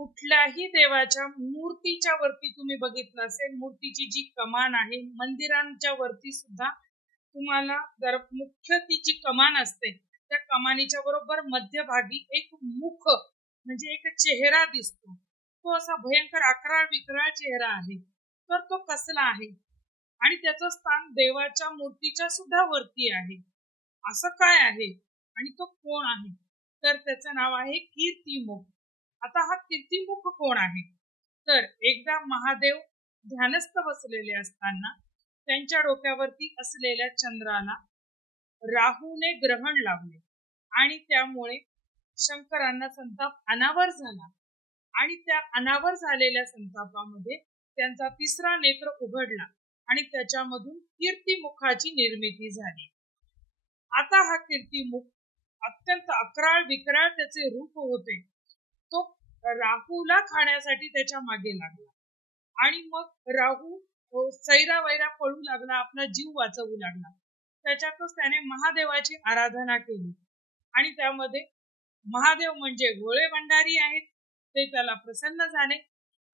कुठल्याही देवाच्या मूर्तीच्या वरती तुम्ही बघितलं असेल, मूर्तीची जी कमान आहे, मंदिरांच्या वरती सुद्धा तुम्हाला जर मुख्य ती जी कमान असते, त्या कमानीच्या बरोबर मध्यभागी एक मुख म्हणजे एक चेहरा दिसतो. तो असा भयंकर अकराळ विकराळ चेहरा आहे. तर तो कसला आहे आणि त्याचं स्थान देवाच्या मूर्तीच्या सुद्धा वरती आहे. असं काय आहे आणि तो कोण आहे? तर त्याचं नाव आहे कीर्तिमुख. आता हा कीर्तिमुख कोण आहे? तर एकदा महादेव ध्यानस्थ बसलेले असताना त्यांच्या डोक्यावरती असलेल्या चंद्राला राहूने ग्रहण लावले आणि त्यामुळे शंकरांना संताप अनावर झाला आणि त्या अनावर झालेल्या संतापामध्ये त्यांचा तिसरा नेत्र उघडला आणि त्याच्यामधून कीर्तिमुखाची निर्मिती झाली. आता हा कीर्तिमुख अत्यंत अकराळ विकराळ त्याचे रूप होते. तो राहूला खाण्यासाठी त्याच्या मागे लागला आणि मग राहू सैरा वैरा पळू लागला, आपला जीव वाचवू लागला. त्याच्यातच त्याने महादेवाची आराधना केली आणि त्यामध्ये महादेव म्हणजे भोळे भंडारी आहेत, ते त्याला प्रसन्न झाले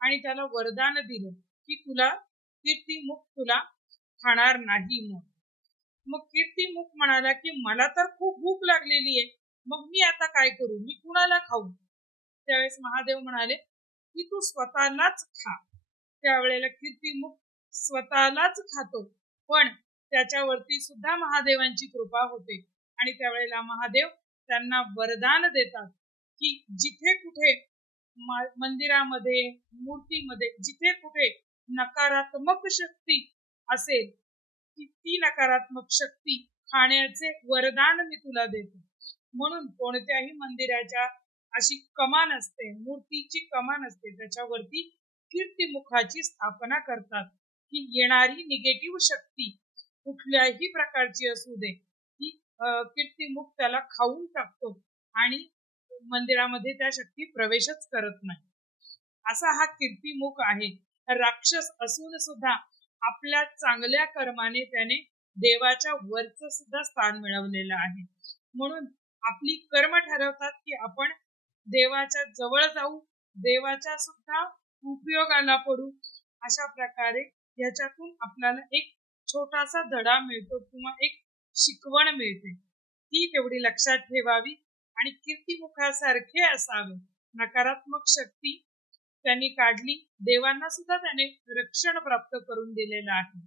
आणि त्याला वरदान दिलं की तुला कीर्तिमुख तुला खाणार नाही. मग कीर्तिमुख म्हणाला की मला तर खूप भूक लागलेली आहे, मग मी आता काय करू, मी कुणाला खाऊ? त्यावेळेस महादेव म्हणाले की तू स्वतःलाच खा. त्यावेळेला कीर्तिमुख स्वतःलाच खातो, पण त्याच्यावरती सुद्धा महादेवांची कृपा होते आणि त्यावेळेला महादेव त्यांना वरदान देतात की जिथे कुठे मंदिरामध्ये मूर्तीमध्ये जिथे कुठे नकारात्मक शक्ती असेल ती नकारात्मक शक्ती खाण्याचे वरदान मी तुला देतो. म्हणून कोणत्याही मंदिराच्या अशी कमान असते, मूर्तीची कमान असते, त्याच्यावरती कीर्तिमुखाची स्थापना करतात की येणारी निगेटिव्ह शक्ती कुठल्याही प्रकारची असू दे ती कीर्तिमुख त्याला खाऊन टाकतो आणि मंदिरामध्ये त्या शक्ती प्रवेशच करत नाही. असा हा कीर्तिमुख आहे. राक्षस असून सुद्धा आपल्या चांगल्या कर्माने त्याने देवाच्या वरचं सुद्धा स्थान मिळवलेलं आहे. म्हणून आपली कर्म ठरवतात की आपण देवाच्या जवळ जाऊ, देवाच्या सुद्धा उपयोगाला पडू. अशा प्रकारे याच्यातून आपल्याला एक छोटासा धडा मिळतो किंवा एक शिकवण मिळते, ती तेवढी लक्षात ठेवावी आणि कीर्तिमुखासारखे असावे. नकारात्मक शक्ती त्यांनी काढली, देवांना सुद्धा त्याने रक्षण प्राप्त करून दिलेलं आहे.